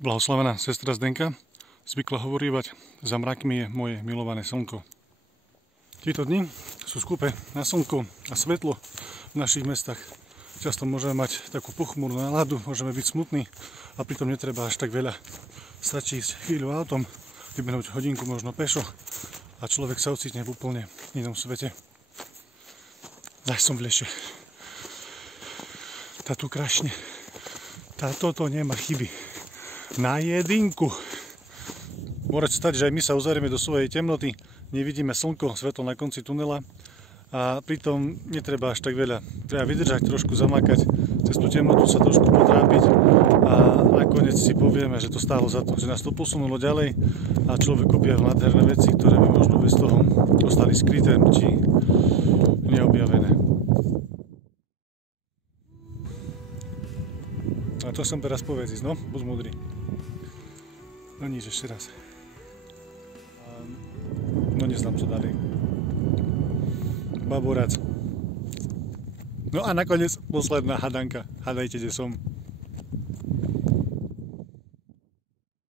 Blahoslavená sestra Zdenka zvykla hovorívať, za mrakmi je moje milované slnko. Tieto dni sú skúpe na slnko a svetlo v našich mestách. Často môžeme mať takú pochmúrnu náladu, môžeme byť smutní a pritom netreba až tak veľa. Stačí ísť chvíľu autom, vybehnúť hodinku možno pešo a človek sa ocitne v úplne inom svete. Zaj som v lese. Tá tu krásne. Toto nemá chyby. Na jedinku. Môže stať, že aj my sa uzrieme do svojej temnoty, nevidíme slnko, svetlo na konci tunela a pritom netreba až tak veľa. Treba vydržať, trošku zamakať, cez tú temnotu sa trošku potrápiť a nakoniec si povieme, že to stálo za to, že nás to posunulo ďalej a človek objavil nádherné veci, ktoré by možno bez toho ostali skryté či neobjavené. A to som teraz povedz, no, buď múdry. No nič, ešte raz. No neznám čo ďalej. Baborac. No a nakoniec posledná hadanka. Hadajte, kde som.